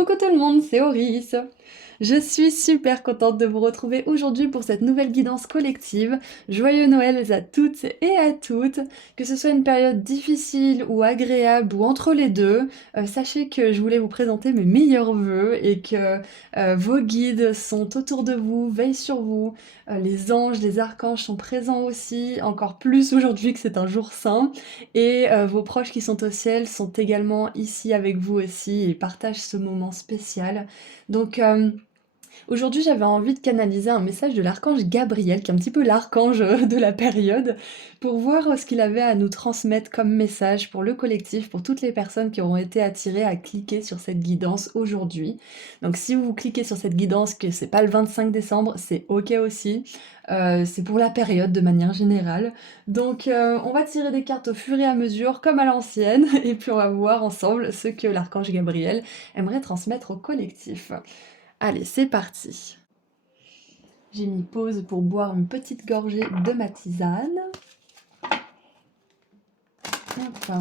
Coucou tout le monde, c'est Auris. Je suis super contente de vous retrouver aujourd'hui pour cette nouvelle guidance collective. Joyeux Noël à toutes et à toutes, que ce soit une période difficile ou agréable ou entre les deux. Sachez que je voulais vous présenter mes meilleurs vœux et que vos guides sont autour de vous, veillent sur vous. Les anges, les archanges sont présents aussi, encore plus aujourd'hui que c'est un jour saint. Et vos proches qui sont au ciel sont également ici avec vous aussi et partagent ce moment spécial. Donc aujourd'hui j'avais envie de canaliser un message de l'archange Gabriel, qui est un petit peu l'archange de la période, pour voir ce qu'il avait à nous transmettre comme message pour le collectif, pour toutes les personnes qui auront été attirées à cliquer sur cette guidance aujourd'hui. Donc si vous cliquez sur cette guidance, que c'est pas le 25 décembre, c'est ok aussi. C'est pour la période de manière générale. Donc on va tirer des cartes au fur et à mesure, comme à l'ancienne, et puis on va voir ensemble ce que l'archange Gabriel aimerait transmettre au collectif. Allez, c'est parti. J'ai mis pause pour boire une petite gorgée de ma tisane. Enfin,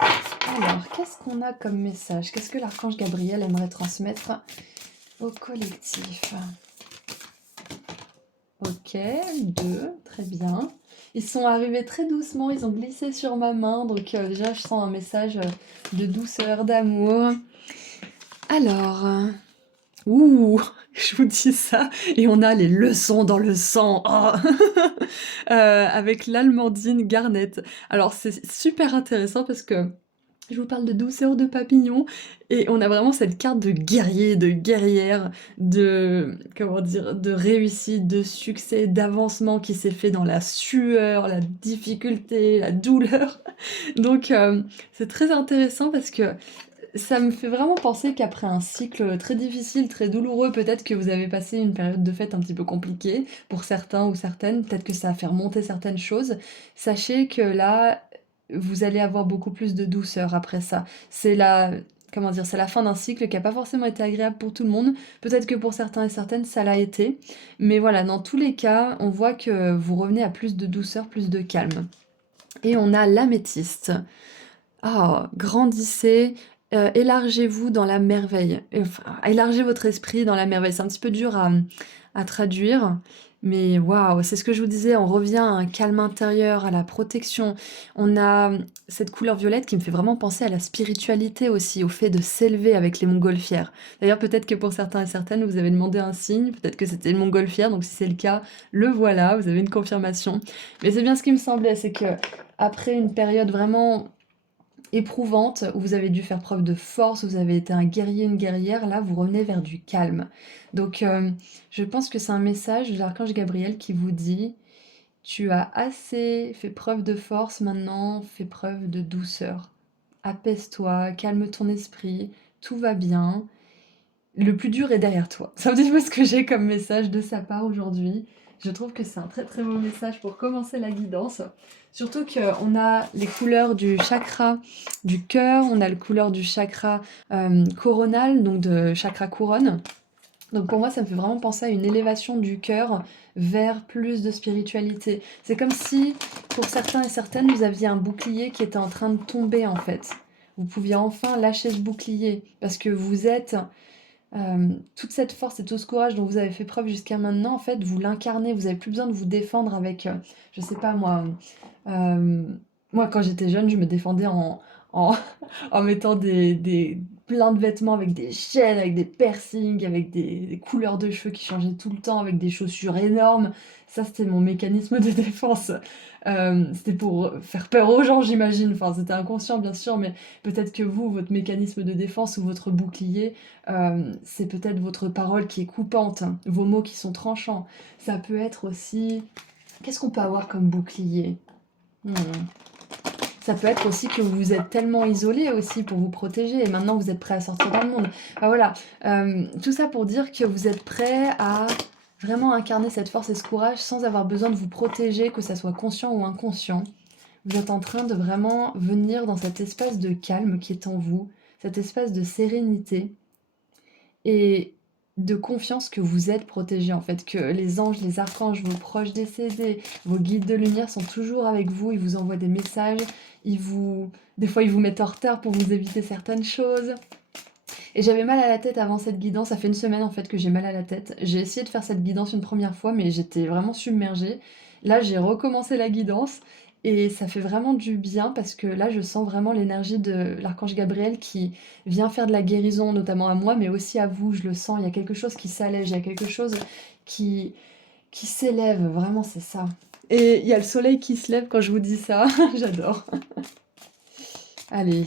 alors, qu'est-ce qu'on a comme message? Qu'est-ce que l'archange Gabriel aimerait transmettre au collectif? Ok, deux, très bien. Ils sont arrivés très doucement, ils ont glissé sur ma main, donc déjà je sens un message de douceur, d'amour. Alors, ouh, je vous dis ça, et on a les leçons dans le sang. Oh. Avec l'Almandine Garnett. Alors c'est super intéressant parce que je vous parle de douceur de papillon et on a vraiment cette carte de guerrier, de guerrière, de comment dire, de réussite, de succès, d'avancement qui s'est fait dans la sueur, la difficulté, la douleur. Donc c'est très intéressant parce que ça me fait vraiment penser qu'après un cycle très difficile, très douloureux, peut-être que vous avez passé une période de fête un petit peu compliquée pour certains ou certaines, peut-être que ça a fait remonter certaines choses. Sachez que là, vous allez avoir beaucoup plus de douceur après ça. C'est la, comment dire, c'est la fin d'un cycle qui n'a pas forcément été agréable pour tout le monde. Peut-être que pour certains et certaines, ça l'a été. Mais voilà, dans tous les cas, on voit que vous revenez à plus de douceur, plus de calme. Et on a l'améthyste. Ah, grandissez, élargez-vous dans la merveille. Enfin, élargissez votre esprit dans la merveille. C'est un petit peu dur à traduire, mais waouh, c'est ce que je vous disais, on revient à un calme intérieur, à la protection. On a cette couleur violette qui me fait vraiment penser à la spiritualité aussi, au fait de s'élever avec les montgolfières. D'ailleurs, peut-être que pour certains et certaines, vous avez demandé un signe, peut-être que c'était une montgolfière, donc si c'est le cas, le voilà, vous avez une confirmation. Mais c'est bien ce qui me semblait, c'est que après une période vraiment éprouvante, où vous avez dû faire preuve de force, vous avez été un guerrier, une guerrière, là vous revenez vers du calme. Donc je pense que c'est un message de l'archange Gabriel qui vous dit, tu as assez fait preuve de force, maintenant fais preuve de douceur. Apaise-toi, calme ton esprit, tout va bien. Le plus dur est derrière toi. C'est un petit peu ce que j'ai comme message de sa part aujourd'hui. Je trouve que c'est un très très beau message pour commencer la guidance. Surtout qu'on a les couleurs du chakra du cœur, on a les couleurs du chakra coronal, donc de chakra couronne. Donc pour moi, ça me fait vraiment penser à une élévation du cœur vers plus de spiritualité. C'est comme si, pour certains et certaines, vous aviez un bouclier qui était en train de tomber en fait. Vous pouviez enfin lâcher ce bouclier parce que vous êtes toute cette force et tout ce courage dont vous avez fait preuve jusqu'à maintenant, en fait, vous l'incarnez, vous avez plus besoin de vous défendre avec, je sais pas moi, euh, moi quand j'étais jeune, je me défendais en, en mettant plein de vêtements avec des chaînes, avec des piercings, avec des couleurs de cheveux qui changeaient tout le temps, avec des chaussures énormes. Ça, c'était mon mécanisme de défense. C'était pour faire peur aux gens, j'imagine. Enfin, c'était inconscient, bien sûr, mais peut-être que vous, votre mécanisme de défense ou votre bouclier, c'est peut-être votre parole qui est coupante, hein, vos mots qui sont tranchants. Ça peut être aussi... Qu'est-ce qu'on peut avoir comme bouclier? Hmm. Ça peut être aussi que vous vous êtes tellement isolé aussi pour vous protéger et maintenant vous êtes prêt à sortir dans le monde. Enfin, voilà, tout ça pour dire que vous êtes prêt à vraiment incarner cette force et ce courage sans avoir besoin de vous protéger, que ça soit conscient ou inconscient. Vous êtes en train de vraiment venir dans cet espace de calme qui est en vous, cet espace de sérénité et de confiance que vous êtes protégé en fait, que les anges, les archanges, vos proches décédés, vos guides de lumière sont toujours avec vous, ils vous envoient des messages, des fois ils vous mettent en retard pour vous éviter certaines choses. Et j'avais mal à la tête avant cette guidance, ça fait une semaine en fait que j'ai mal à la tête. J'ai essayé de faire cette guidance une première fois, mais j'étais vraiment submergée. Là, j'ai recommencé la guidance et ça fait vraiment du bien parce que là, je sens vraiment l'énergie de l'archange Gabriel qui vient faire de la guérison, notamment à moi, mais aussi à vous. Je le sens, il y a quelque chose qui s'allège, il y a quelque chose qui, qui s'élève, vraiment, c'est ça. Et il y a le soleil qui se lève quand je vous dis ça, j'adore. Allez,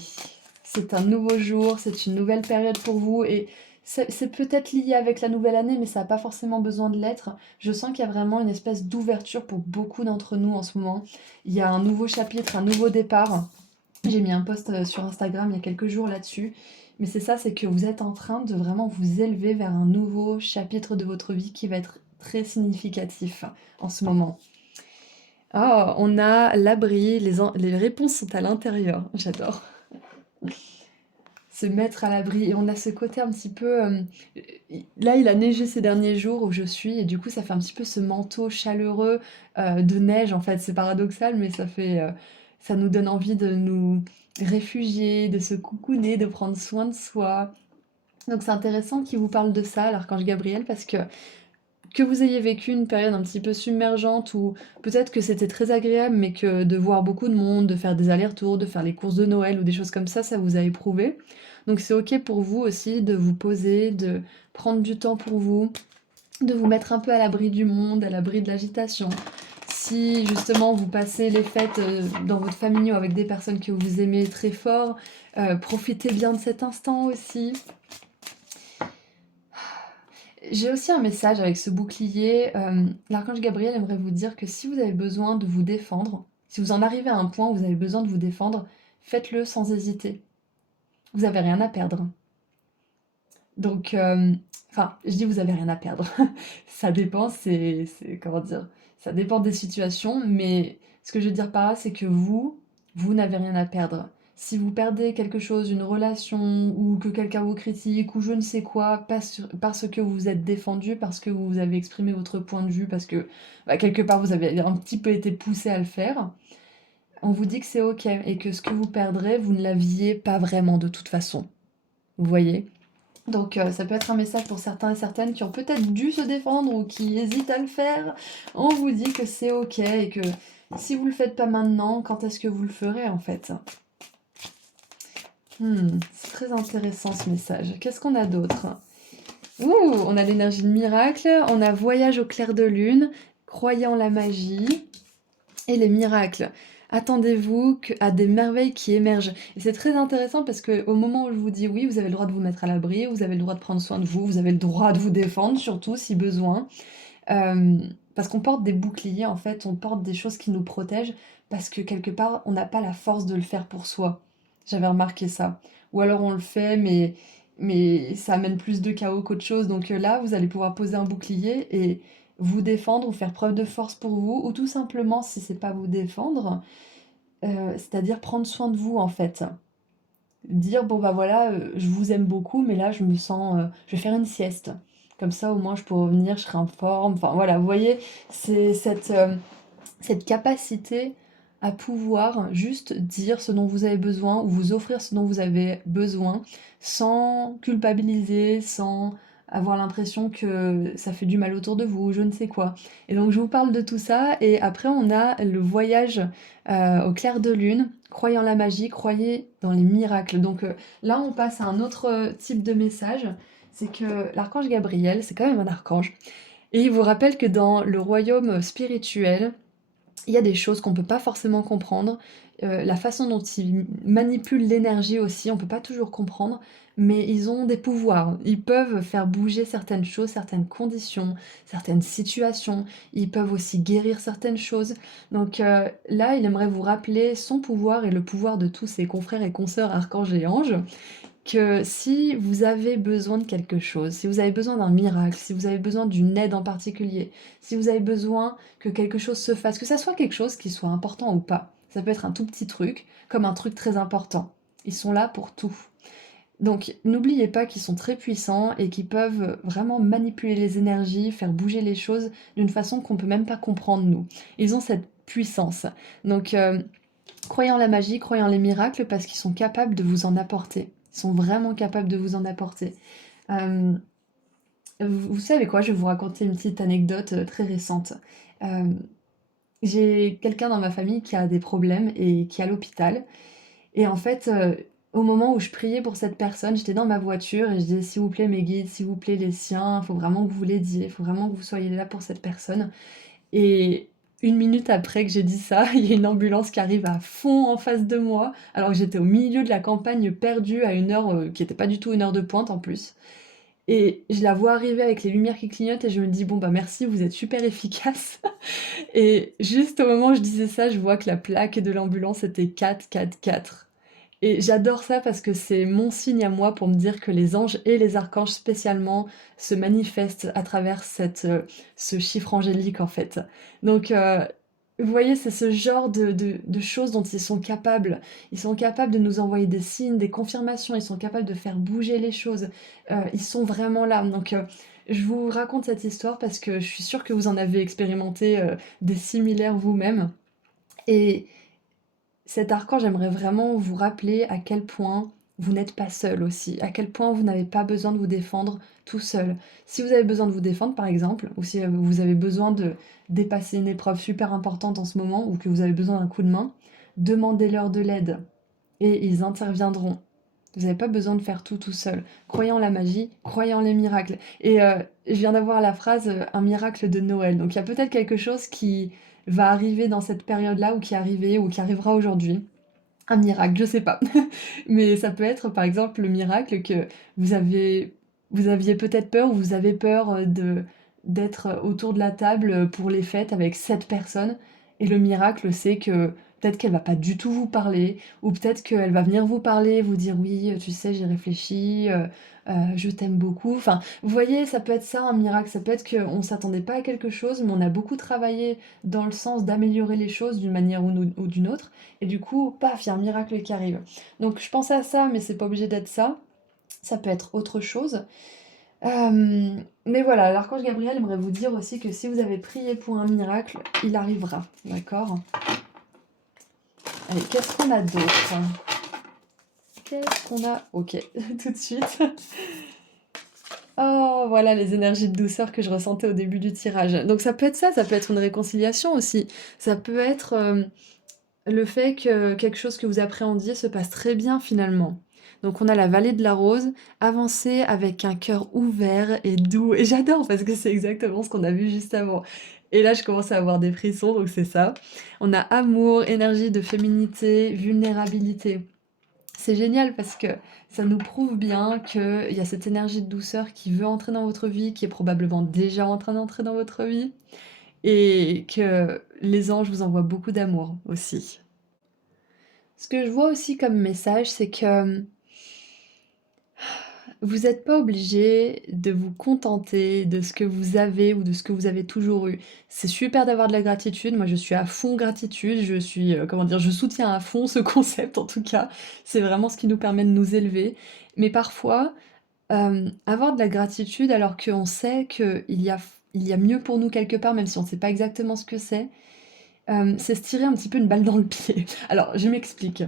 c'est un nouveau jour, c'est une nouvelle période pour vous et c'est peut-être lié avec la nouvelle année, mais ça n'a pas forcément besoin de l'être. Je sens qu'il y a vraiment une espèce d'ouverture pour beaucoup d'entre nous en ce moment. Il y a un nouveau chapitre, un nouveau départ. J'ai mis un post sur Instagram il y a quelques jours là-dessus. Mais c'est ça, c'est que vous êtes en train de vraiment vous élever vers un nouveau chapitre de votre vie qui va être très significatif en ce moment. Oh, on a l'abri, les réponses sont à l'intérieur. J'adore. Se mettre à l'abri. Et on a ce côté un petit peu... là, il a neigé ces derniers jours où je suis, et du coup, ça fait un petit peu ce manteau chaleureux de neige, en fait. C'est paradoxal, mais ça fait... ça nous donne envie de nous réfugier, de se coucouner, de prendre soin de soi. Donc c'est intéressant qu'il vous parle de ça, l'archange Gabriel, parce que vous ayez vécu une période un petit peu submergente ou peut-être que c'était très agréable, mais que de voir beaucoup de monde, de faire des allers-retours, de faire les courses de Noël ou des choses comme ça vous a éprouvé. Donc c'est ok pour vous aussi de vous poser, de prendre du temps pour vous, de vous mettre un peu à l'abri du monde, à l'abri de l'agitation. Si justement vous passez les fêtes dans votre famille ou avec des personnes que vous aimez très fort, profitez bien de cet instant aussi. J'ai aussi un message avec ce bouclier. L'archange Gabriel aimerait vous dire que si vous avez besoin de vous défendre, si vous en arrivez à un point où vous avez besoin de vous défendre, faites-le sans hésiter. Vous n'avez rien à perdre. Donc, enfin, je dis vous avez rien à perdre. Ça dépend, comment dire, ça dépend des situations, mais ce que je veux dire par là, c'est que vous n'avez rien à perdre. Si vous perdez quelque chose, une relation, ou que quelqu'un vous critique, ou je ne sais quoi, parce que vous vous êtes défendu, parce que vous avez exprimé votre point de vue, parce que bah, quelque part vous avez un petit peu été poussé à le faire, on vous dit que c'est ok, et que ce que vous perdrez, vous ne l'aviez pas vraiment de toute façon. Vous voyez? Donc ça peut être un message pour certains et certaines qui ont peut-être dû se défendre ou qui hésitent à le faire. On vous dit que c'est ok et que si vous le faites pas maintenant, quand est-ce que vous le ferez en fait? C'est très intéressant ce message. Qu'est-ce qu'on a d'autre? Ouh, on a l'énergie de miracle, on a voyage au clair de lune, croyant la magie et les miracles. Attendez-vous à des merveilles qui émergent. Et c'est très intéressant parce que au moment où je vous dis oui, vous avez le droit de vous mettre à l'abri, vous avez le droit de prendre soin de vous, vous avez le droit de vous défendre, surtout si besoin. Euh, Parce qu'on porte des boucliers, en fait, on porte des choses qui nous protègent parce que quelque part, on n'a pas la force de le faire pour soi. J'avais remarqué ça. Ou alors on le fait, mais ça amène plus de chaos qu'autre chose. Donc là, vous allez pouvoir poser un bouclier et vous défendre ou faire preuve de force pour vous, ou tout simplement, si c'est pas vous défendre, c'est-à-dire prendre soin de vous en fait. Dire, bon bah voilà, je vous aime beaucoup, mais là je me sens, je vais faire une sieste. Comme ça au moins je pourrai revenir, je serai en forme. Enfin voilà, vous voyez, c'est cette capacité à pouvoir juste dire ce dont vous avez besoin ou vous offrir ce dont vous avez besoin sans culpabiliser, sans avoir l'impression que ça fait du mal autour de vous, je ne sais quoi. Et donc je vous parle de tout ça et après on a le voyage au clair de lune, croyez en la magie, croyez dans les miracles. Donc là on passe à un autre type de message, c'est que l'archange Gabriel, c'est quand même un archange, et il vous rappelle que dans le royaume spirituel, il y a des choses qu'on peut pas forcément comprendre. La façon dont ils manipulent l'énergie aussi, on peut pas toujours comprendre, mais ils ont des pouvoirs. Ils peuvent faire bouger certaines choses, certaines conditions, certaines situations. Ils peuvent aussi guérir certaines choses. Donc là, il aimerait vous rappeler son pouvoir et le pouvoir de tous ses confrères et consoeurs archanges et anges, que si vous avez besoin de quelque chose, si vous avez besoin d'un miracle, si vous avez besoin d'une aide en particulier, si vous avez besoin que quelque chose se fasse, que ça soit quelque chose qui soit important ou pas, ça peut être un tout petit truc, comme un truc très important. Ils sont là pour tout. Donc n'oubliez pas qu'ils sont très puissants et qu'ils peuvent vraiment manipuler les énergies, faire bouger les choses d'une façon qu'on peut même pas comprendre nous. Ils ont cette puissance. Donc croyez en la magie, croyez en les miracles parce qu'ils sont capables de vous en apporter. Ils sont vraiment capables de vous en apporter. Euh, vous savez quoi, je vais vous raconter une petite anecdote très récente. Euh, j'ai quelqu'un dans ma famille qui a des problèmes et qui est à l'hôpital. Et en fait, au moment où je priais pour cette personne, j'étais dans ma voiture et je disais: «S'il vous plaît mes guides, s'il vous plaît les siens, il faut vraiment que vous l'aidiez, il faut vraiment que vous soyez là pour cette personne». Et une minute après que j'ai dit ça, il y a une ambulance qui arrive à fond en face de moi, alors que j'étais au milieu de la campagne perdue à une heure, qui était pas du tout une heure de pointe en plus. Et je la vois arriver avec les lumières qui clignotent et je me dis: «Bon bah merci, vous êtes super efficace». Et juste au moment où je disais ça, je vois que la plaque de l'ambulance était 444. Et j'adore ça parce que c'est mon signe à moi pour me dire que les anges et les archanges spécialement se manifestent à travers ce chiffre angélique en fait. Donc vous voyez, c'est ce genre de choses dont ils sont capables. Ils sont capables de nous envoyer des signes, des confirmations, ils sont capables de faire bouger les choses. Ils sont vraiment là. Donc je vous raconte cette histoire parce que je suis sûre que vous en avez expérimenté des similaires vous-même. Et cet archange, j'aimerais vraiment vous rappeler à quel point vous n'êtes pas seul aussi, à quel point vous n'avez pas besoin de vous défendre tout seul. Si vous avez besoin de vous défendre, par exemple, ou si vous avez besoin de dépasser une épreuve super importante en ce moment, ou que vous avez besoin d'un coup de main, demandez-leur de l'aide et ils interviendront. Vous n'avez pas besoin de faire tout tout seul. Croyez en la magie, croyez en les miracles. Et je viens d'avoir la phrase un miracle de Noël. Donc il y a peut-être quelque chose qui va arriver dans cette période-là, ou qui est arrivé, ou qui arrivera aujourd'hui. Un miracle, je sais pas. Mais ça peut être par exemple le miracle que vous avez, vous aviez peut-être peur, ou vous avez peur d'être autour de la table pour les fêtes avec 7 personnes. Et le miracle, c'est que peut-être qu'elle va pas du tout vous parler, ou peut-être qu'elle va venir vous parler, vous dire oui, tu sais, j'ai réfléchi, je t'aime beaucoup. Enfin, vous voyez, ça peut être ça un miracle. Ça peut être qu'on s'attendait pas à quelque chose, mais on a beaucoup travaillé dans le sens d'améliorer les choses d'une manière ou d'une autre. Et du coup, paf, il y a un miracle qui arrive. Donc je pensais à ça, mais c'est pas obligé d'être ça. Ça peut être autre chose. Euh, mais voilà, l'archange Gabriel aimerait vous dire aussi que si vous avez prié pour un miracle, il arrivera. D'accord? Allez, qu'est-ce qu'on a d'autre? Qu'est-ce qu'on a? Ok, tout de suite. Oh, voilà les énergies de douceur que je ressentais au début du tirage. Donc ça peut être ça peut être une réconciliation aussi. Ça peut être le fait que quelque chose que vous appréhendiez se passe très bien finalement. Donc on a la vallée de la rose, avancer avec un cœur ouvert et doux. Et j'adore parce que c'est exactement ce qu'on a vu juste avant. Et là je commence à avoir des frissons, donc c'est ça. On a amour, énergie de féminité, vulnérabilité. C'est génial parce que ça nous prouve bien qu'il y a cette énergie de douceur qui veut entrer dans votre vie, qui est probablement déjà en train d'entrer dans votre vie, et que les anges vous envoient beaucoup d'amour aussi. Ce que je vois aussi comme message, c'est que vous n'êtes pas obligé de vous contenter de ce que vous avez ou de ce que vous avez toujours eu. C'est super d'avoir de la gratitude. Moi, je suis à fond gratitude. Je suis, comment dire, je soutiens à fond ce concept en tout cas. C'est vraiment ce qui nous permet de nous élever. Mais parfois, avoir de la gratitude alors qu'on sait qu'il y a mieux pour nous quelque part, même si on ne sait pas exactement ce que c'est se tirer un petit peu une balle dans le pied. Alors, je m'explique.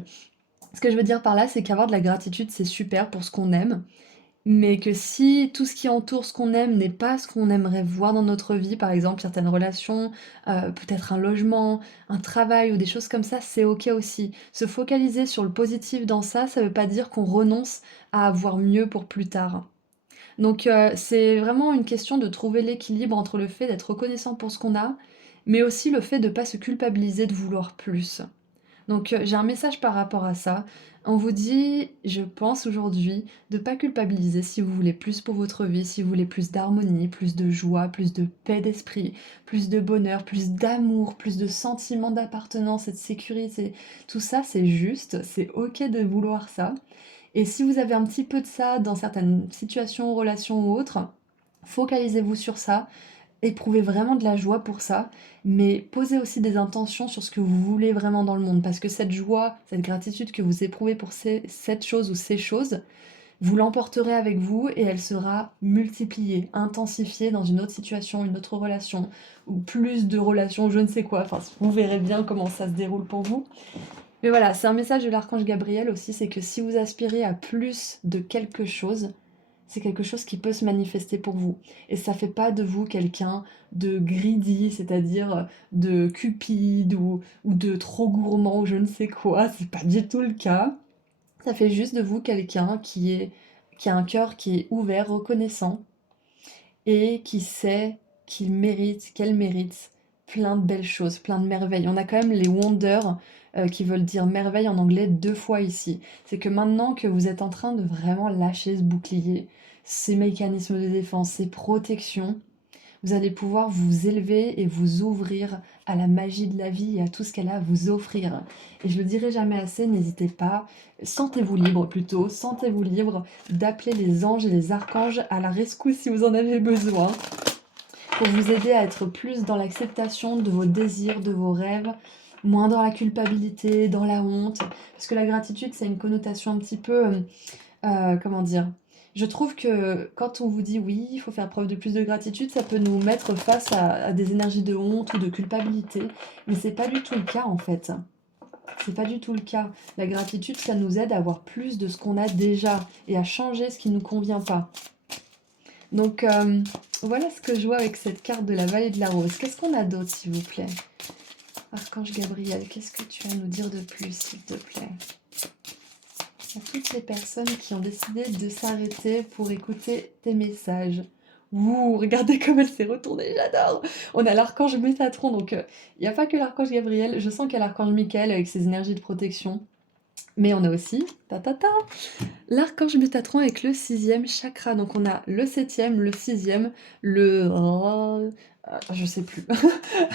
Ce que je veux dire par là, c'est qu'avoir de la gratitude, c'est super pour ce qu'on aime, mais que si tout ce qui entoure ce qu'on aime n'est pas ce qu'on aimerait voir dans notre vie, par exemple certaines relations, peut-être un logement, un travail ou des choses comme ça, c'est OK aussi. Se focaliser sur le positif dans ça veut pas dire qu'on renonce à avoir mieux pour plus tard. Donc c'est vraiment une question de trouver l'équilibre entre le fait d'être reconnaissant pour ce qu'on a, mais aussi le fait de ne pas se culpabiliser de vouloir plus. Donc j'ai un message par rapport à ça. On vous dit, je pense aujourd'hui, de ne pas culpabiliser si vous voulez plus pour votre vie, si vous voulez plus d'harmonie, plus de joie, plus de paix d'esprit, plus de bonheur, plus d'amour, plus de sentiment d'appartenance et de sécurité. Tout ça, c'est juste, c'est OK de vouloir ça. Et si vous avez un petit peu de ça dans certaines situations, relations ou autres, focalisez-vous sur ça. Éprouvez vraiment de la joie pour ça, mais posez aussi des intentions sur ce que vous voulez vraiment dans le monde, parce que cette joie, cette gratitude que vous éprouvez pour cette chose ou ces choses, vous l'emporterez avec vous et elle sera multipliée, intensifiée dans une autre situation, une autre relation, ou plus de relations, je ne sais quoi. Enfin, vous verrez bien comment ça se déroule pour vous. Mais voilà, c'est un message de l'archange Gabriel aussi, c'est que si vous aspirez à plus de quelque chose, c'est quelque chose qui peut se manifester pour vous. Et ça fait pas de vous quelqu'un de greedy, c'est-à-dire de cupide ou de trop gourmand ou je ne sais quoi, c'est pas du tout le cas. Ça fait juste de vous quelqu'un qui a un cœur qui est ouvert, reconnaissant et qui sait qu'elle mérite plein de belles choses, plein de merveilles. On a quand même les wonders qui veulent dire merveille en anglais 2 fois ici. C'est que maintenant que vous êtes en train de vraiment lâcher ce bouclier, ces mécanismes de défense, ces protections, vous allez pouvoir vous élever et vous ouvrir à la magie de la vie et à tout ce qu'elle a à vous offrir. Et je le dirai jamais assez, n'hésitez pas, sentez-vous libre plutôt, sentez-vous libre d'appeler les anges et les archanges à la rescousse si vous en avez besoin, pour vous aider à être plus dans l'acceptation de vos désirs, de vos rêves, moins dans la culpabilité, dans la honte. Parce que la gratitude, c'est une connotation un petit peu, comment dire? Je trouve que quand on vous dit oui, il faut faire preuve de plus de gratitude, ça peut nous mettre face à des énergies de honte ou de culpabilité. Mais c'est pas du tout le cas en fait. C'est pas du tout le cas. La gratitude, ça nous aide à avoir plus de ce qu'on a déjà et à changer ce qui ne nous convient pas. Donc voilà ce que je vois avec cette carte de la vallée de la rose. Qu'est-ce qu'on a d'autre, s'il vous plaît? Archange Gabriel, qu'est-ce que tu as à nous dire de plus, s'il te plaît? À toutes les personnes qui ont décidé de s'arrêter pour écouter tes messages. Ouh, regardez comme elle s'est retournée, j'adore! On a l'archange Métatron, donc il n'y a pas que l'archange Gabriel, je sens qu'il y a l'archange Michael avec ses énergies de protection. Mais on a aussi, ta ta ta, l'archange Métatron avec le 6e chakra. Donc on a le 7e, le 6e, je sais plus.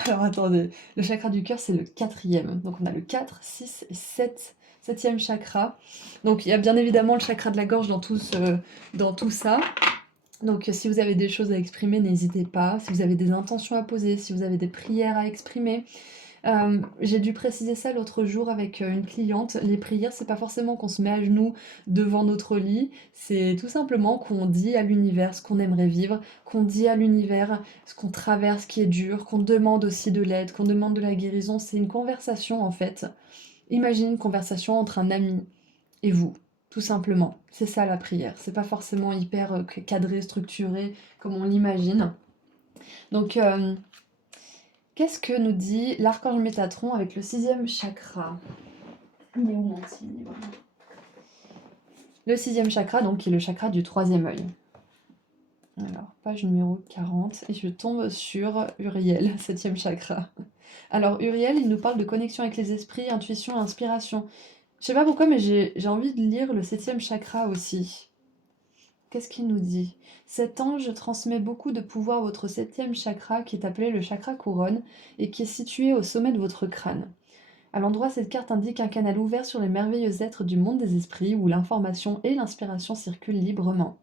Alors attendez, le chakra du cœur c'est le 4e. Donc on a le 4, 6 et 7, 7e chakra. Donc il y a bien évidemment le chakra de la gorge dans tout ça. Donc si vous avez des choses à exprimer, n'hésitez pas. Si vous avez des intentions à poser, si vous avez des prières à exprimer, j'ai dû préciser ça l'autre jour avec une cliente. Les prières, c'est pas forcément qu'on se met à genoux devant notre lit, c'est tout simplement qu'on dit à l'univers ce qu'on aimerait vivre, qu'on dit à l'univers ce qu'on traverse qui est dur, qu'on demande aussi de l'aide, qu'on demande de la guérison. C'est une conversation en fait. Imagine une conversation entre un ami et vous, tout simplement. C'est ça la prière. C'est pas forcément hyper cadré, structuré comme on l'imagine. Donc, qu'est-ce que nous dit l'archange Métatron avec le 6e chakra? Il est où mon petit livre? Le 6e chakra, donc, qui est le chakra du 3e œil. Alors, page numéro 40, et je tombe sur Uriel, 7e chakra. Alors, Uriel, il nous parle de connexion avec les esprits, intuition, inspiration. Je sais pas pourquoi, mais j'ai envie de lire le 7e chakra aussi. Qu'est-ce qu'il nous dit? Cet ange transmet beaucoup de pouvoir à votre 7e chakra, qui est appelé le chakra couronne, et qui est situé au sommet de votre crâne. À l'endroit, cette carte indique un canal ouvert sur les merveilleux êtres du monde des esprits où l'information et l'inspiration circulent librement.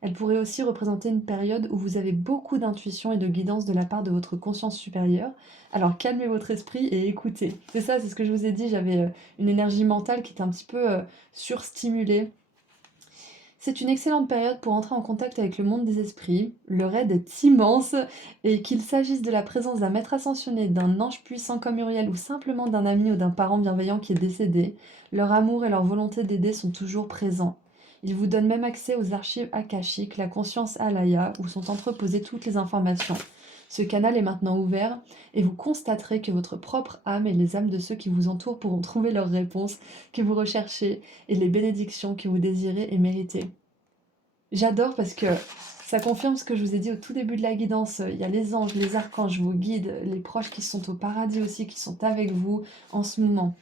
Elle pourrait aussi représenter une période où vous avez beaucoup d'intuition et de guidance de la part de votre conscience supérieure. Alors calmez votre esprit et écoutez. C'est ça, c'est ce que je vous ai dit, j'avais une énergie mentale qui était un petit peu surstimulée. C'est une excellente période pour entrer en contact avec le monde des esprits. Leur aide est immense et qu'il s'agisse de la présence d'un maître ascensionné, d'un ange puissant comme Uriel ou simplement d'un ami ou d'un parent bienveillant qui est décédé, leur amour et leur volonté d'aider sont toujours présents. Ils vous donnent même accès aux archives akashiques, la conscience alaya, où sont entreposées toutes les informations. Ce canal est maintenant ouvert et vous constaterez que votre propre âme et les âmes de ceux qui vous entourent pourront trouver leurs réponses que vous recherchez et les bénédictions que vous désirez et méritez. J'adore parce que ça confirme ce que je vous ai dit au tout début de la guidance. Il y a les anges, les archanges, vos guides, les proches qui sont au paradis aussi, qui sont avec vous en ce moment.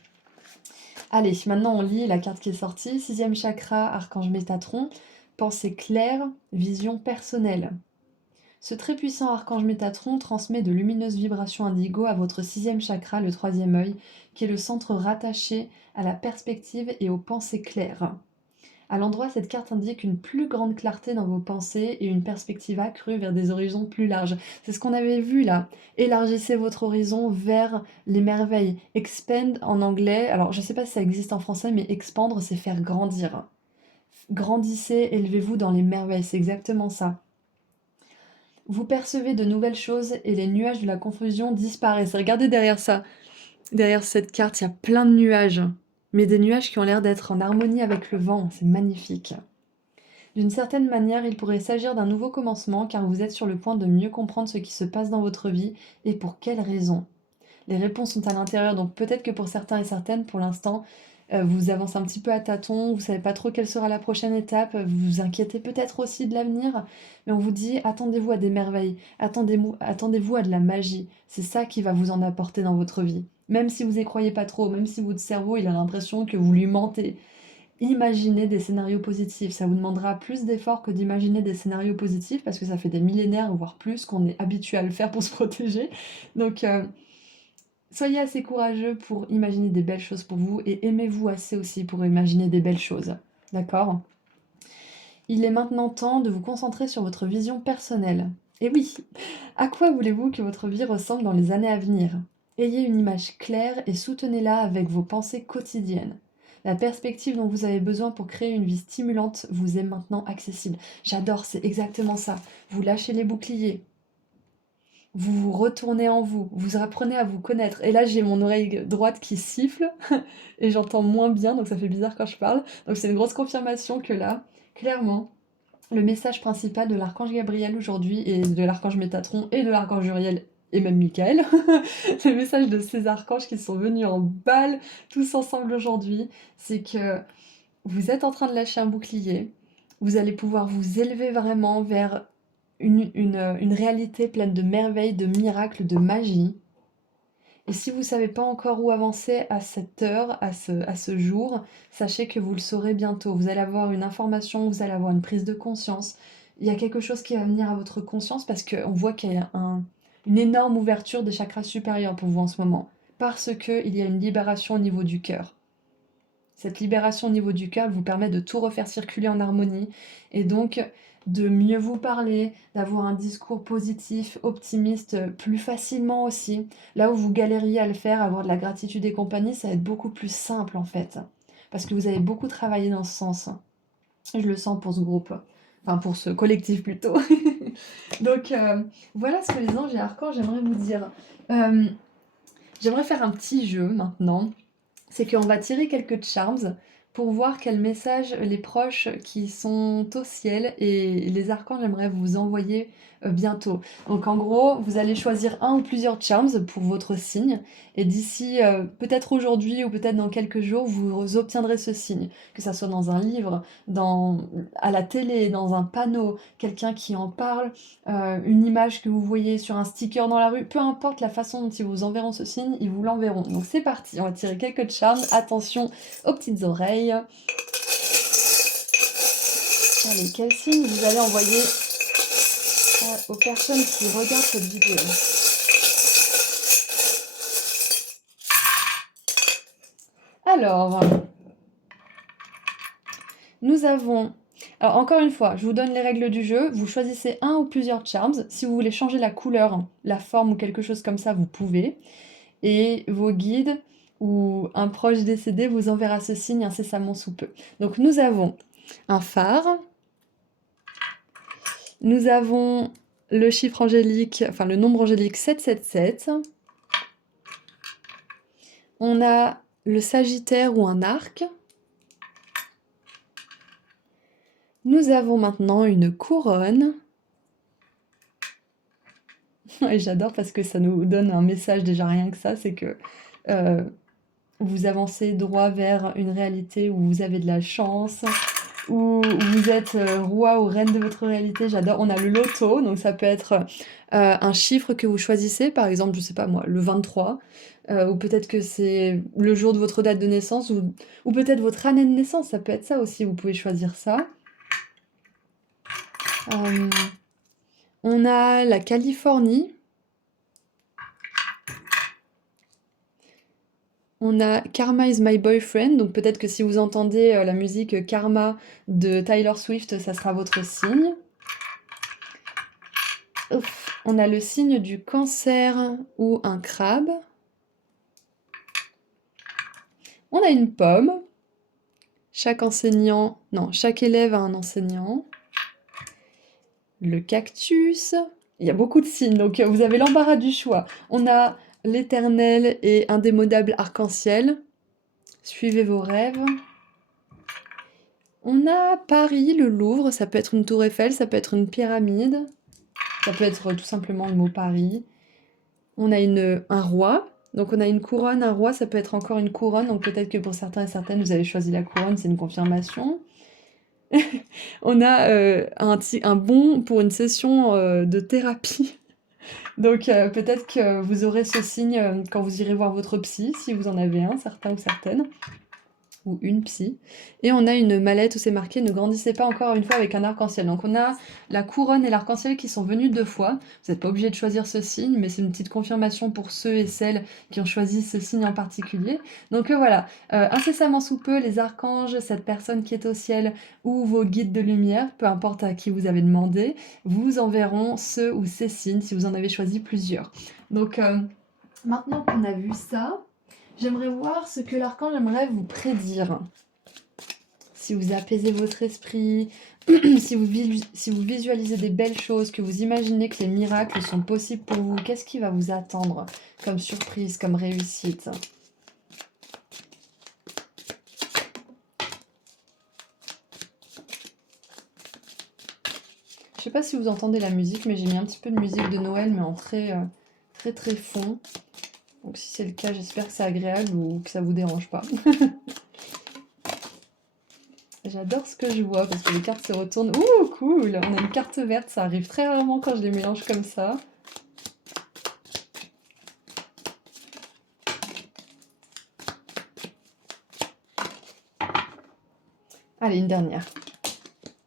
Allez, maintenant on lit la carte qui est sortie. 6e chakra, archange Métatron. Pensée claire, vision personnelle. Ce très puissant archange Métatron transmet de lumineuses vibrations indigo à votre 6e chakra, le 3e œil, qui est le centre rattaché à la perspective et aux pensées claires. À l'endroit, cette carte indique une plus grande clarté dans vos pensées et une perspective accrue vers des horizons plus larges. C'est ce qu'on avait vu là. Élargissez votre horizon vers les merveilles. Expand en anglais, alors je ne sais pas si ça existe en français, mais expandre, c'est faire grandir. Grandissez, élevez-vous dans les merveilles, c'est exactement ça. Vous percevez de nouvelles choses et les nuages de la confusion disparaissent. Regardez derrière ça. Derrière cette carte, il y a plein de nuages, mais des nuages qui ont l'air d'être en harmonie avec le vent, c'est magnifique. D'une certaine manière, il pourrait s'agir d'un nouveau commencement car vous êtes sur le point de mieux comprendre ce qui se passe dans votre vie et pour quelles raisons. Les réponses sont à l'intérieur, donc peut-être que pour certains et certaines, pour l'instant, vous avancez un petit peu à tâtons, vous savez pas trop quelle sera la prochaine étape, vous vous inquiétez peut-être aussi de l'avenir, mais on vous dit attendez-vous à des merveilles, attendez-vous à de la magie. C'est ça qui va vous en apporter dans votre vie. Même si vous y croyez pas trop, même si votre cerveau il a l'impression que vous lui mentez, imaginez des scénarios positifs. Ça vous demandera plus d'efforts que d'imaginer des scénarios positifs parce que ça fait des millénaires, voire plus, qu'on est habitué à le faire pour se protéger. Donc, soyez assez courageux pour imaginer des belles choses pour vous et aimez-vous assez aussi pour imaginer des belles choses. D'accord? Il est maintenant temps de vous concentrer sur votre vision personnelle. Et oui, à quoi voulez-vous que votre vie ressemble dans les années à venir? Ayez une image claire et soutenez-la avec vos pensées quotidiennes. La perspective dont vous avez besoin pour créer une vie stimulante vous est maintenant accessible. J'adore, c'est exactement ça. Vous lâchez les boucliers, vous vous retournez en vous, vous apprenez à vous connaître. Et là, j'ai mon oreille droite qui siffle et j'entends moins bien, donc ça fait bizarre quand je parle. Donc c'est une grosse confirmation que là, clairement, le message principal de l'archange Gabriel aujourd'hui, et de l'archange Métatron, et de l'archange Uriel, et même Michael, le message de ces archanges qui sont venus en balle tous ensemble aujourd'hui, c'est que vous êtes en train de lâcher un bouclier, vous allez pouvoir vous élever vraiment vers une réalité pleine de merveilles, de miracles, de magie. Et si vous ne savez pas encore où avancer à cette heure, à ce jour, sachez que vous le saurez bientôt. Vous allez avoir une information, vous allez avoir une prise de conscience. Il y a quelque chose qui va venir à votre conscience parce qu'on voit qu'il y a une énorme ouverture des chakras supérieurs pour vous en ce moment. Parce qu'il y a une libération au niveau du cœur. Cette libération au niveau du cœur vous permet de tout refaire circuler en harmonie et donc de mieux vous parler, d'avoir un discours positif, optimiste plus facilement aussi. Là où vous galériez à le faire, avoir de la gratitude et compagnie, ça va être beaucoup plus simple en fait. Parce que vous avez beaucoup travaillé dans ce sens. Je le sens pour ce groupe. Enfin, pour ce collectif plutôt. Donc, voilà ce que les anges et archanges j'aimerais vous dire. Euh, J'aimerais faire un petit jeu maintenant, c'est qu'on va tirer quelques charms pour voir quel message les proches qui sont au ciel et les archanges aimeraient vous envoyer bientôt. Donc en gros, vous allez choisir un ou plusieurs charms pour votre signe et d'ici peut-être aujourd'hui ou peut-être dans quelques jours, vous obtiendrez ce signe, que ça soit dans un livre, à la télé, dans un panneau, quelqu'un qui en parle, une image que vous voyez sur un sticker dans la rue, peu importe la façon dont ils vous enverront ce signe, ils vous l'enverront. Donc c'est parti, on va tirer quelques charms. Attention aux petites oreilles. Allez, quel signe vous allez envoyer aux personnes qui regardent cette vidéo? Alors, nous avons... Alors encore une fois, je vous donne les règles du jeu. Vous choisissez un ou plusieurs charms. Si vous voulez changer la couleur, la forme ou quelque chose comme ça, vous pouvez. Et vos guides ou un proche décédé vous enverra ce signe incessamment sous peu. Donc nous avons un phare, nous avons le chiffre angélique, enfin le nombre angélique 777, on a le Sagittaire ou un arc, nous avons maintenant une couronne, et j'adore parce que ça nous donne un message déjà rien que ça, c'est que vous avancez droit vers une réalité où vous avez de la chance, où vous êtes roi ou reine de votre réalité. J'adore. On a le loto, donc ça peut être un chiffre que vous choisissez, par exemple, je sais pas moi, le 23, ou peut-être que c'est le jour de votre date de naissance, ou peut-être votre année de naissance, ça peut être ça aussi, vous pouvez choisir ça. On a la Californie. On a Karma is my boyfriend, donc peut-être que si vous entendez la musique Karma de Taylor Swift, ça sera votre signe. Ouf. On a le signe du cancer ou un crabe. On a une pomme. Chaque élève a un enseignant. Le cactus. Il y a beaucoup de signes, donc vous avez l'embarras du choix. On a l'éternel et indémodable arc-en-ciel. Suivez vos rêves. On a Paris, le Louvre, ça peut être une tour Eiffel, ça peut être une pyramide, ça peut être tout simplement le mot Paris. On a un roi, donc on a une couronne, un roi, ça peut être encore une couronne, donc peut-être que pour certains et certaines, vous avez choisi la couronne, c'est une confirmation. On a un bon pour une session de thérapie. Donc peut-être que vous aurez ce signe quand vous irez voir votre psy, si vous en avez un, certains ou certaines, ou une psy. Et on a une mallette où c'est marqué "Ne grandissez pas encore une fois" avec un arc-en-ciel. Donc on a la couronne et l'arc-en-ciel qui sont venus 2 fois. Vous n'êtes pas obligé de choisir ce signe, mais c'est une petite confirmation pour ceux et celles qui ont choisi ce signe en particulier. Donc voilà, incessamment sous peu, les archanges, cette personne qui est au ciel ou vos guides de lumière, peu importe à qui vous avez demandé, vous enverront ce ou ces signes si vous en avez choisi plusieurs. Donc maintenant qu'on a vu ça, j'aimerais voir ce que l'archange aimerait vous prédire. Si vous apaisez votre esprit, si vous visualisez des belles choses, que vous imaginez que les miracles sont possibles pour vous, qu'est-ce qui va vous attendre comme surprise, comme réussite? Je sais pas si vous entendez la musique, mais j'ai mis un petit peu de musique de Noël, mais en très très fond. Donc si c'est le cas, j'espère que c'est agréable ou que ça vous dérange pas. J'adore ce que je vois parce que les cartes se retournent. Ouh, cool! On a une carte verte, ça arrive très rarement quand je les mélange comme ça. Allez, une dernière.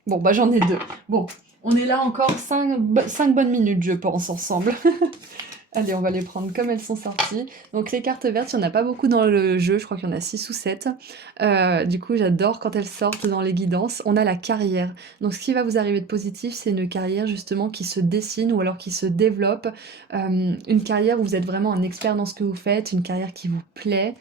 Bon, bah j'en ai 2. Bon, on est là encore 5 bonnes minutes, je pense, ensemble. Allez, on va les prendre comme elles sont sorties. Donc les cartes vertes, il n'y en a pas beaucoup dans le jeu, je crois qu'il y en a 6 ou 7. Du coup, j'adore quand elles sortent dans les guidances. On a la carrière. Donc ce qui va vous arriver de positif, c'est une carrière justement qui se dessine ou alors qui se développe. Une carrière où vous êtes vraiment un expert dans ce que vous faites, une carrière qui vous plaît.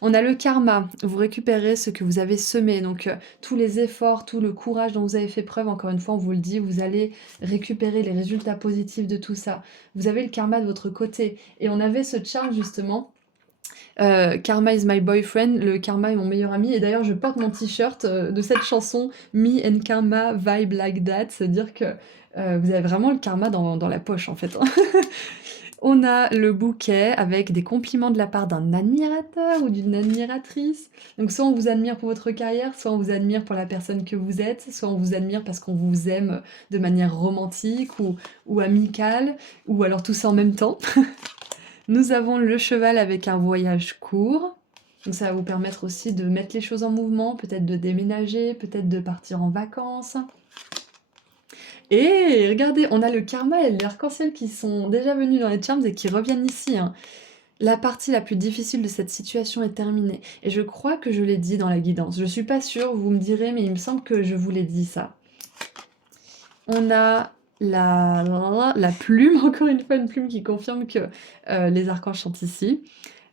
On a le karma, vous récupérez ce que vous avez semé, donc tous les efforts, tout le courage dont vous avez fait preuve, encore une fois, on vous le dit, vous allez récupérer les résultats positifs de tout ça. Vous avez le karma de votre côté. Et on avait ce charme justement, Karma is my boyfriend, le karma est mon meilleur ami. Et d'ailleurs, je porte mon t-shirt de cette chanson, Me and Karma Vibe Like That, c'est-à-dire que vous avez vraiment le karma dans la poche en fait. On a le bouquet avec des compliments de la part d'un admirateur ou d'une admiratrice. Donc soit on vous admire pour votre carrière, soit on vous admire pour la personne que vous êtes, soit on vous admire parce qu'on vous aime de manière romantique ou amicale, ou alors tout ça en même temps. Nous avons le cheval avec un voyage court. Donc ça va vous permettre aussi de mettre les choses en mouvement, peut-être de déménager, peut-être de partir en vacances. Et regardez, on a le karma et l'arc-en-ciel qui sont déjà venus dans les charms et qui reviennent ici, hein. La partie la plus difficile de cette situation est terminée. Et je crois que je l'ai dit dans la guidance. Je suis pas sûre, vous me direz, mais il me semble que je vous l'ai dit ça. On a la plume, encore une fois une plume qui confirme que les archanges sont ici.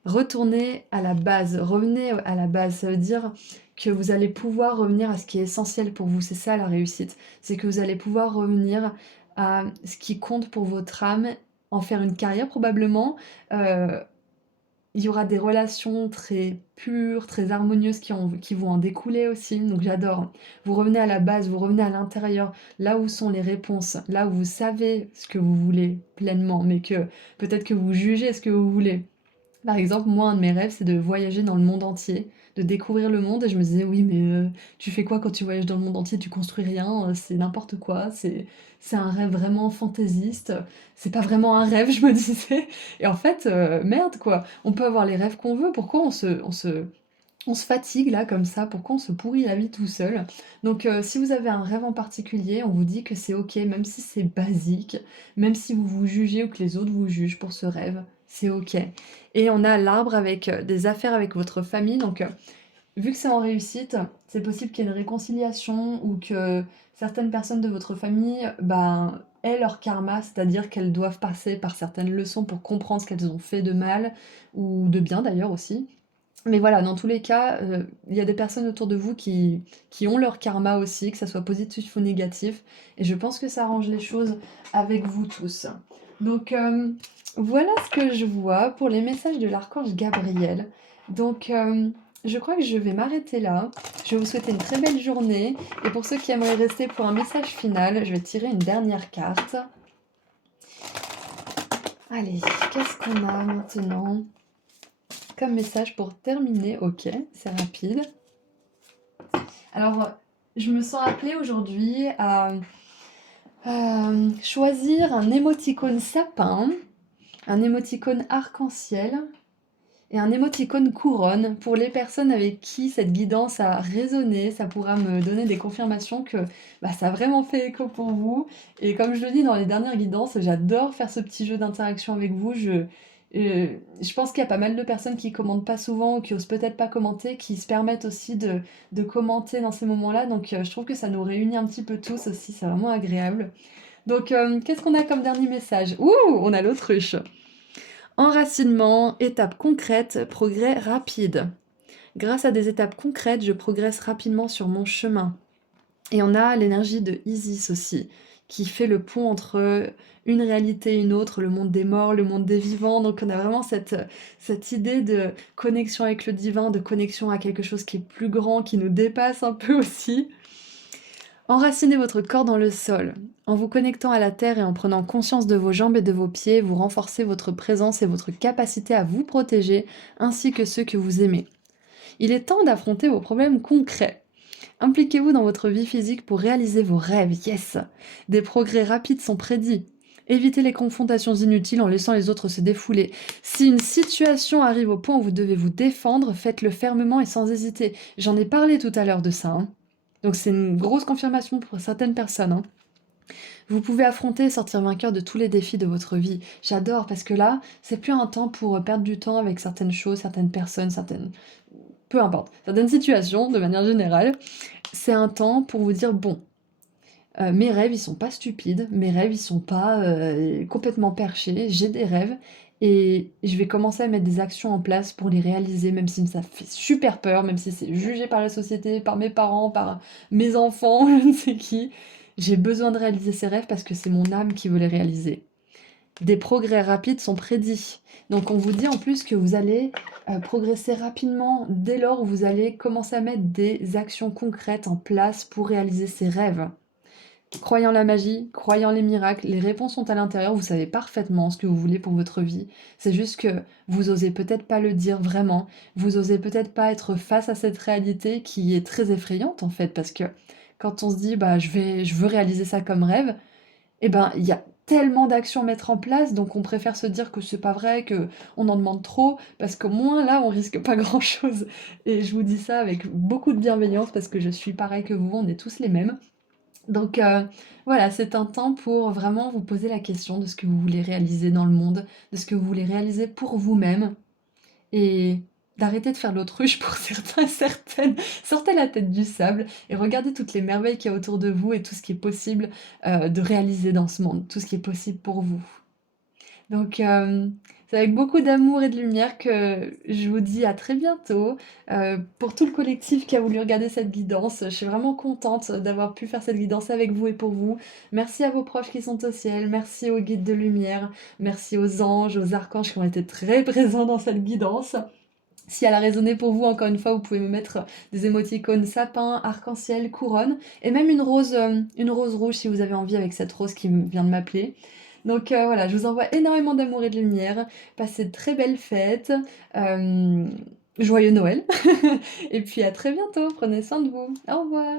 Retournez à la base, revenez à la base, ça veut dire que vous allez pouvoir revenir à ce qui est essentiel pour vous, c'est ça la réussite. C'est que vous allez pouvoir revenir à ce qui compte pour votre âme, en faire une carrière probablement. Il y aura des relations très pures, très harmonieuses qui vont en découler aussi, donc j'adore. Vous revenez à la base, vous revenez à l'intérieur, là où sont les réponses, là où vous savez ce que vous voulez pleinement, mais que peut-être que vous jugez ce que vous voulez. Par exemple, moi, un de mes rêves, c'est de voyager dans le monde entier, de découvrir le monde. Et je me disais, oui, mais tu fais quoi quand tu voyages dans le monde entier? Tu construis rien, c'est n'importe quoi. C'est un rêve vraiment fantaisiste. C'est pas vraiment un rêve, je me disais. Et en fait, merde, quoi. On peut avoir les rêves qu'on veut. Pourquoi on se fatigue là comme ça? Pourquoi on se pourrit la vie tout seul? Donc, si vous avez un rêve en particulier, on vous dit que c'est ok, même si c'est basique, même si vous vous jugez ou que les autres vous jugent pour ce rêve, c'est ok. Et on a l'arbre avec des affaires avec votre famille. Donc, vu que c'est en réussite, c'est possible qu'il y ait une réconciliation ou que certaines personnes de votre famille ben, aient leur karma, c'est-à-dire qu'elles doivent passer par certaines leçons pour comprendre ce qu'elles ont fait de mal ou de bien d'ailleurs aussi. Mais voilà, dans tous les cas, il y a des personnes autour de vous qui ont leur karma aussi, que ça soit positif ou négatif, et je pense que ça arrange les choses avec vous tous. Donc, voilà ce que je vois pour les messages de l'archange Gabriel. Donc, je crois que je vais m'arrêter là. Je vais vous souhaiter une très belle journée. Et pour ceux qui aimeraient rester pour un message final, je vais tirer une dernière carte. Allez, qu'est-ce qu'on a maintenant comme message pour terminer? Ok, c'est rapide. Alors, je me sens appelée aujourd'hui à choisir un émoticône sapin, un émoticône arc-en-ciel et un émoticône couronne pour les personnes avec qui cette guidance a résonné. Ça pourra me donner des confirmations que bah, ça a vraiment fait écho pour vous. Et comme je le dis dans les dernières guidances, j'adore faire ce petit jeu d'interaction avec vous. Je pense qu'il y a pas mal de personnes qui commentent pas souvent ou qui osent peut-être pas commenter, qui se permettent aussi de commenter dans ces moments-là. Donc je trouve que ça nous réunit un petit peu tous aussi, c'est vraiment agréable. Donc qu'est-ce qu'on a comme dernier message? Ouh, on a l'autruche. Enracinement, étape concrète, progrès rapide. Grâce à des étapes concrètes, je progresse rapidement sur mon chemin. Et on a l'énergie de Isis aussi, qui fait le pont entre une réalité et une autre, le monde des morts, le monde des vivants. Donc on a vraiment cette idée de connexion avec le divin, de connexion à quelque chose qui est plus grand, qui nous dépasse un peu aussi. Enracinez votre corps dans le sol. En vous connectant à la terre et en prenant conscience de vos jambes et de vos pieds, vous renforcez votre présence et votre capacité à vous protéger, ainsi que ceux que vous aimez. Il est temps d'affronter vos problèmes concrets. Impliquez-vous dans votre vie physique pour réaliser vos rêves, yes. Des progrès rapides sont prédits. Évitez les confrontations inutiles en laissant les autres se défouler. Si une situation arrive au point où vous devez vous défendre, faites-le fermement et sans hésiter. J'en ai parlé tout à l'heure de ça, hein. Donc c'est une grosse confirmation pour certaines personnes, hein. Vous pouvez affronter et sortir vainqueur de tous les défis de votre vie. J'adore parce que là, c'est plus un temps pour perdre du temps avec certaines choses, certaines personnes, peu importe, certaines situations de manière générale. C'est un temps pour vous dire, bon, mes rêves, ils sont pas stupides, mes rêves, ils sont pas complètement perchés, j'ai des rêves et je vais commencer à mettre des actions en place pour les réaliser, même si ça fait super peur, même si c'est jugé par la société, par mes parents, par mes enfants, je ne sais qui. J'ai besoin de réaliser ces rêves parce que c'est mon âme qui veut les réaliser. Des progrès rapides sont prédits. Donc on vous dit en plus que vous allez progresser rapidement dès lors où vous allez commencer à mettre des actions concrètes en place pour réaliser ces rêves. Croyant la magie, croyant les miracles, les réponses sont à l'intérieur, vous savez parfaitement ce que vous voulez pour votre vie. C'est juste que vous osez peut-être pas le dire vraiment, vous osez peut-être pas être face à cette réalité qui est très effrayante en fait, parce que quand on se dit bah je veux réaliser ça comme rêve, eh ben il y a tellement d'actions à mettre en place, donc on préfère se dire que c'est pas vrai, que on en demande trop, parce qu'au moins là on risque pas grand-chose. Et je vous dis ça avec beaucoup de bienveillance parce que je suis pareil que vous, on est tous les mêmes. Donc voilà, c'est un temps pour vraiment vous poser la question de ce que vous voulez réaliser dans le monde, de ce que vous voulez réaliser pour vous-même et d'arrêter de faire l'autruche pour certains et certaines. Sortez la tête du sable et regardez toutes les merveilles qu'il y a autour de vous et tout ce qui est possible de réaliser dans ce monde, tout ce qui est possible pour vous. Donc, c'est avec beaucoup d'amour et de lumière que je vous dis à très bientôt. Pour tout le collectif qui a voulu regarder cette guidance, je suis vraiment contente d'avoir pu faire cette guidance avec vous et pour vous. Merci à vos proches qui sont au ciel, merci aux guides de lumière, merci aux anges, aux archanges qui ont été très présents dans cette guidance. Si elle a résonné pour vous, encore une fois, vous pouvez me mettre des émoticônes sapin, arc-en-ciel, couronne, et même une rose rouge si vous avez envie avec cette rose qui vient de m'appeler. Donc voilà, je vous envoie énormément d'amour et de lumière. Passez de très belles fêtes. Joyeux Noël. Et puis à très bientôt. Prenez soin de vous. Au revoir.